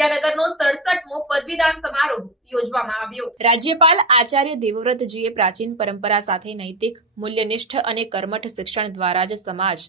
વિદ્યાનગરનો સડસઠમો પદવીદાન સમારોહ યોજવામાં આવ્યો. રાજ્યપાલ આચાર્ય દેવવ્રતજીએ પ્રાચીન પરંપરા સાથે નૈતિક, મૂલ્યનિષ્ઠ અને કર્મઠ શિક્ષણ દ્વારા જ સમાજ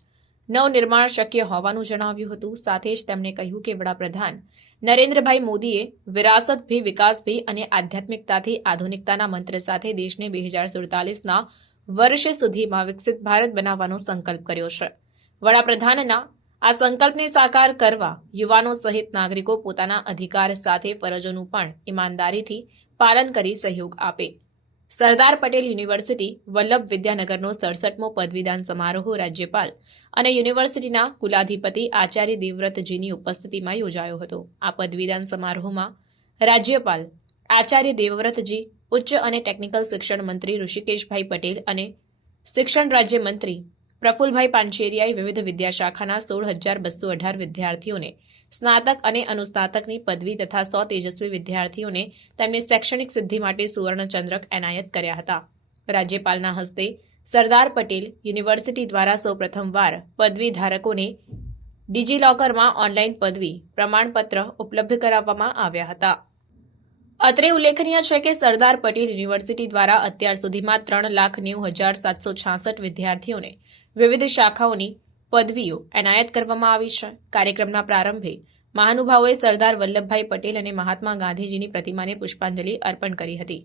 નવનિર્માણ શક્ય હોવાનું જણાવ્યું હતું. સાથે જ તેમણે કહ્યું કે વડાપ્રધાન નરેન્દ્રભાઈ મોદીએ વિરાસત ભી, વિકાસ ભી અને આધ્યાત્મિકતાથી આધુનિકતાના મંત્ર સાથે દેશને બે હજાર સુડતાલીસના વર્ષ સુધીમાં વિકસિત ભારત બનાવવાનો સંકલ્પ કર્યો છે. વડાપ્રધાનના આ સંકલ્પને સાકાર કરવા યુવાનો સહિત નાગરિકો પોતાના અધિકાર સાથે ફરજોનું પણ ઈમાનદારીથી પાલન કરી સહયોગ આપે. સરદાર પટેલ યુનિવર્સિટી વલ્લભ વિદ્યાનગરનો સડસઠમો પદવીદાન સમારોહ રાજ્યપાલ અને યુનિવર્સિટીના કુલાધિપતિ આચાર્ય દેવવ્રતજીની ઉપસ્થિતિમાં યોજાયો હતો. આ પદવીદાન સમારોહમાં રાજ્યપાલ આચાર્ય દેવવ્રતજી, ઉચ્ચ અને ટેકનિકલ શિક્ષણ મંત્રી ઋષિકેશભાઈ પટેલ અને શિક્ષણ રાજ્યમંત્રી પ્રફુલભાઈ પાંચેરિયાએ વિવિધ વિદ્યાશાખાના સોળ હજાર બસો અઢાર વિદ્યાર્થીઓને સ્નાતક અને અનુસ્નાતકની પદવી તથા સો તેજસ્વી વિદ્યાર્થીઓને તેમની શૈક્ષણિક સિદ્ધિ માટે સુવર્ણચંદ્રક એનાયત કર્યા હતા. રાજ્યપાલના હસ્તે સરદાર પટેલ યુનિવર્સિટી દ્વારા સૌ પ્રથમવાર પદવી ધારકોને ડિજિલોકરમાં ઓનલાઈન પદવી પ્રમાણપત્ર ઉપલબ્ધ કરાવવામાં આવ્યા હતા. અત્રે ઉલ્લેખનીય છે કે સરદાર પટેલ યુનિવર્સિટી દ્વારા અત્યાર સુધીમાં ત્રણ લાખ નેવું હજાર સાતસો છાસઠ વિદ્યાર્થીઓને વિવિધ શાખાઓની પદવીઓ એનાયત કરવામાં આવી છે. કાર્યક્રમના પ્રારંભે મહાનુભાવોએ સરદાર વલ્લભભાઈ પટેલ અને મહાત્મા ગાંધીજીની પ્રતિમાને પુષ્પાંજલિ અર્પણ કરી હતી.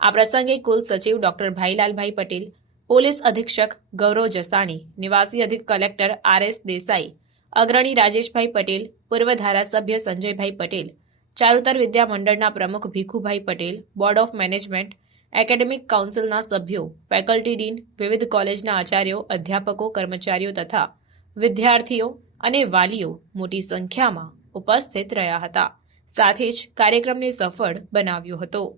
આ પ્રસંગે કુલ સચિવ ડોક્ટર ભાઈલાલભાઈ પટેલ, પોલીસ અધિક્ષક ગૌરવ જસાણી, નિવાસી અધિક કલેક્ટર આર એસ દેસાઈ, અગ્રણી રાજેશભાઈ પટેલ, પૂર્વ ધારાસભ્ય સંજયભાઈ પટેલ ચારુતર વિદ્યા મંડળના પ્રમુખ Bhikhubhai Patel, board of management, academic કાઉન્સિલના સભ્યો, ફેકલ્ટી ડીન, વિવિધ કોલેજના આચાર્યો, અધ્યાપકો, કર્મચારીઓ તથા વિદ્યાર્થીઓ અને વાલીઓ મોટી સંખ્યામાં ઉપસ્થિત રહ્યા હતા. સાથે જ કાર્યક્રમને સફળ બનાવ્યો હતો.